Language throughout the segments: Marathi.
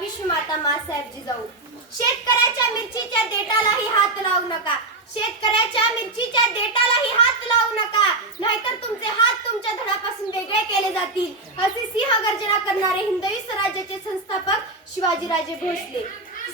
विश्वमाता मासाहेब जिजाऊ शेतकऱ्याच्या मिरचीच्या देठालाही हात लावू नका. शेतकऱ्याच्या मिरचीच्या देठालाही हात लावू नका. नाहीतर तुमचे हात तुमच्या धडापासून वेगळे केले जातील. असे सिंह गर्जना करणारे हिंदवी स्वराज्याचे संस्थापक शिवाजीराजे भोसले.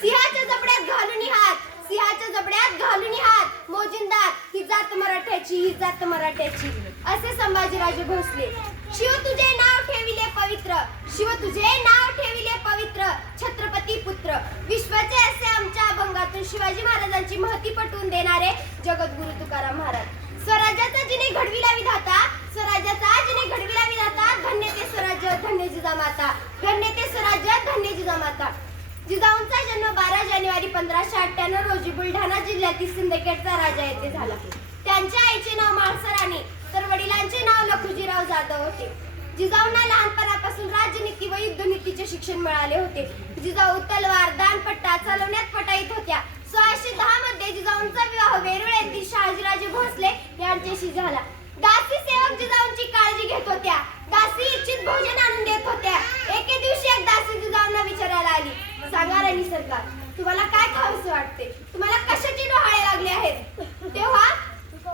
सिंहाच्या जबड्यात घालून हात. सिंहाच्या जबड्यात घालून हात. मोजिंदार ही जात मराठ्याची ही जात मराठ्याची. असे संभाजीराजे भोसले. शिव तुझे नाव ठेविले पवित्र. शिव तुझे नाव ठेविले पवित्र छत्रपती पुत्र विश्वाचे असे आमच्या अभंगातून शिवाजी महाराजांची महती पटवून देणारे जगद्गुरु तुकाराम महाराज. स्वराज्याचा जिने घडविला विधाता स्वराज्याचा जिने घडविला विधाता धन्य ते स्वराज्य धन्य जिजामाता धन्य ते स्वराज्य धन्य जिजामाता जिजाऊंचा जन्म बारा जानेवारी पंधराशे अठ्ठ्याण्णव रोजी बुलढाणा जिल्ह्यातील सिंदखेडचा राजा येथे झाला. त्यांच्या आईचे नाव माळसराणी तर वडिलांचे नाव लखुजीराव जाधव होते. जिजाऊंना लहानपणापासून राजनीती व युद्धनीतीचे शिक्षण मिळाले होते. जिजाऊ तलवार दानपट्टा चालवण्यात पटाईत होत्या. सोळाशे दहा मध्ये जिजाऊंचा विवाह वेरुळ येथील शहाजीराजे भोसले यांच्याशी झाला. दासी सेवक जिजाऊंची काळजी घेत होत्या. दासी इच्छित भोजन आणून देत होत्या. एके दिवशी एक दासी जिजाऊंना विचारायला आली. सांगा राणी सरकार तुम्हाला काय खावस वाटते तुम्हाला कशाची डोहाळे लागले आहेत तेव्हा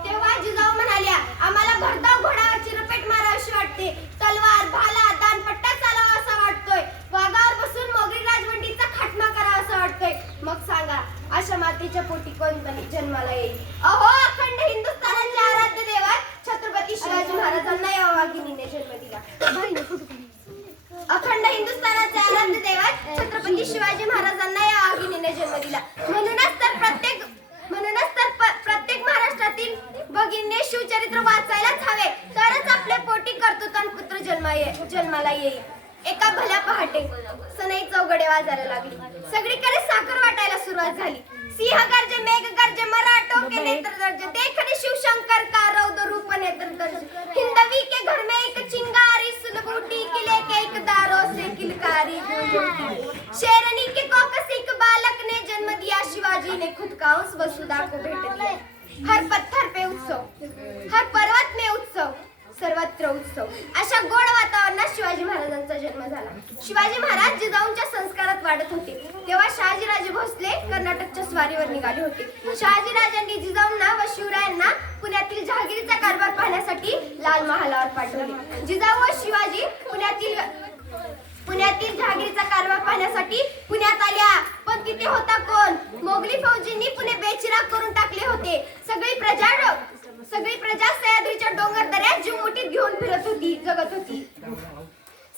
तेव्हा जिजाऊ म्हणाल्या आम्हाला भरधाव घोड्यावरची रपेट मारावीशी वाटते तलवार भाला दानपट्टा चालावा असा वाटतोय वाघावर बसून मोगरी राजवंडीचा खाटमा करावा असा वाटतोय मग सांगा अशा मातेच्या पोटी कोणताही जन्माला येईल? अहो अखंड हिंदुस्थानाच्या आराध्य देवा छत्रपती शिवाजी महाराजांना या वाघिणीने जन्म दिला अखंड हिंदुस्थानाचे आराध्य देवात छत्रपती शिवाजी महाराजांना या वाघिणीने जन्म दिला म्हणूनच तर प्रत्येक म्हणूनच तर प्रत्येक महाराष्ट्रातील भगिनीने शिवचरित्र वाचायलाच हवे. तरच आपल्या पोटी कर्तृत्वान पुत्र जन्मा ये- जन्माला येईल. एका भल्या पहाटे सनई चौघडे वाजायला लागली. सगळीकडे झाली. सिंह गर्ज मेघ गर्ज मराठो के नेत्र गर्ज देखने शिवशंकर का रौद्र रूप नेत्र गर्ज हिंदवी के घर में एक चिंगारी सुलबूटी किले के एक दारो से किलकारी शेरनी के कोकस एक बालक ने जन्म दिया शिवाजी ने खुद का उस वसुधा को भेट दिया। हर पत्थर पे उत्सव हर पर्वत में उत्सव सर्वत्र उत्सव अशा गोड वातावरणात शिवाजी महाराजांचा जन्म झाला शिवाजी महाराज जिजाऊंच्या संस्कारात वाढत होते. तेव्हा शहाजीराजे भोसले कर्नाटकच्या स्वारीवर निघाले होते. शहाजीराजांनी जिजाऊंना व शिवरायांना पुण्यातील जहागिरीचा कारभार पाहण्यासाठी लाल महालावर पाठवले. जिजाऊ व शिवाजी पुण्यातील पुण्यातील जहागिरीचा कारभार पाहण्यासाठी पुण्यात आल्या. पण तिथे होता कोण? मोगली फौजींनी पुणे बेचिराग करून टाकले होते. सगळी प्रजा सगळी प्रजा सह्याद्रीच्या डोंगर दऱ्यात जीव मुठीत घेऊन फिरत होती जगत होती.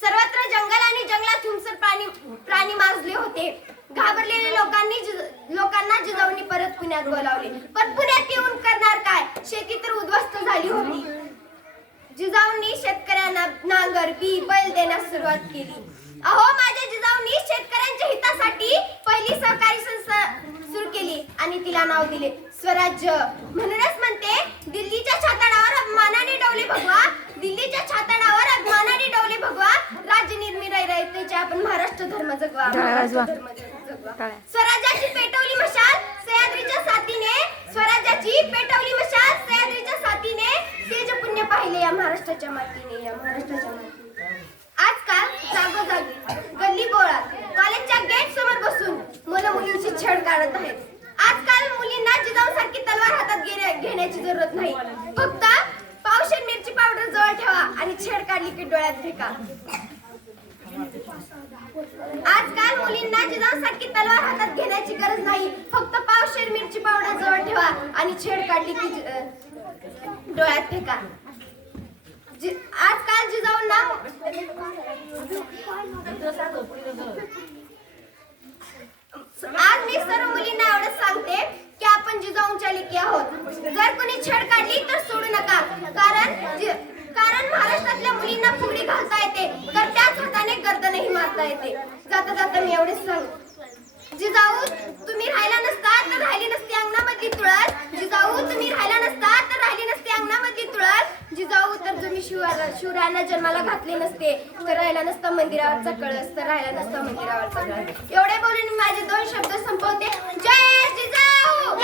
सर्वत्र प्राणी माजले होते. घाबरलेले लोकांनी लोकांना जिजाऊंनी परत पुण्यात बोलावले. पण पुण्यात येऊन करणार काय? शेती तर उद्ध्वस्त झाली होती. जिजाऊंनी शेतकऱ्यांना नांगर बी बैल देण्यास सुरुवात केली. अहो माझ्या जिजाऊंनी शेतकऱ्यांच्या हितासाठी पहिली सहकारी संस्था सुरू केली आणि तिला नाव दिले. स्वराज्य. म्हणूनच धर्म जगवा महाराष्ट्र धर्म जगवा स्वराज्याची पेटवली मशाल सह्याद्रीच्या साथीने. स्वराज्याची पेटवली मशाल सह्याद्रीच्या साथीने. तेज पुण्य पाहिले या महाराष्ट्राच्या मातीने या महाराष्ट्राच्या मातीने. आजकाल जागोजागी गल्ली बोळात कॉलेजच्या गेट समोर बसून मुलं मुलींची छेड काढत आहेत. आजकाल मुलींना जिजाऊसारखी तलवार हातात घेण्या- घेण्याची जरूरत नाही. फक्त पावशेर मिरची पावडर जवळ ठेवा आणि छेड काढली की डोळ्यात फेका. आजकाल मुलींना जिजाऊसारखी तलवार हातात घेण्याची गरज नाही. फक्त पावशेर मिरची पावडर जवळ ठेवा आणि छेड काढली की डोळ्यात फेका. आजकाल जिजाऊंना आज मी सर्व मुलींना एवढंच सांगते की आपण जिजाऊंच्या लिखी आहोत. जर कोणी छेड काढली तर सोडू नका. कारण कारण महाराष्ट्रातल्या मुलींना फुगडी घालता येते तर त्याच हाताने गर्दनही मारता येते. जाता जाता मी एवढेच सांग. जिजाऊ तुम्ही राहिला नसता तर राहिली नसती अंगणामधली तुळस. जिजाऊ तुम्ही राहिला नसता तर राहिली नसती अंगणामधली तुळस. जिजाऊ तर तुम्ही शिवरा शिवरायांना जन्माला घातले नसते. तर राहिला नसता मंदिरावरचा कळस तर राहिला नसता मंदिरावरचा कळस. एवढे बोलून माझे दोन शब्द संपवते. जय जिजाऊ!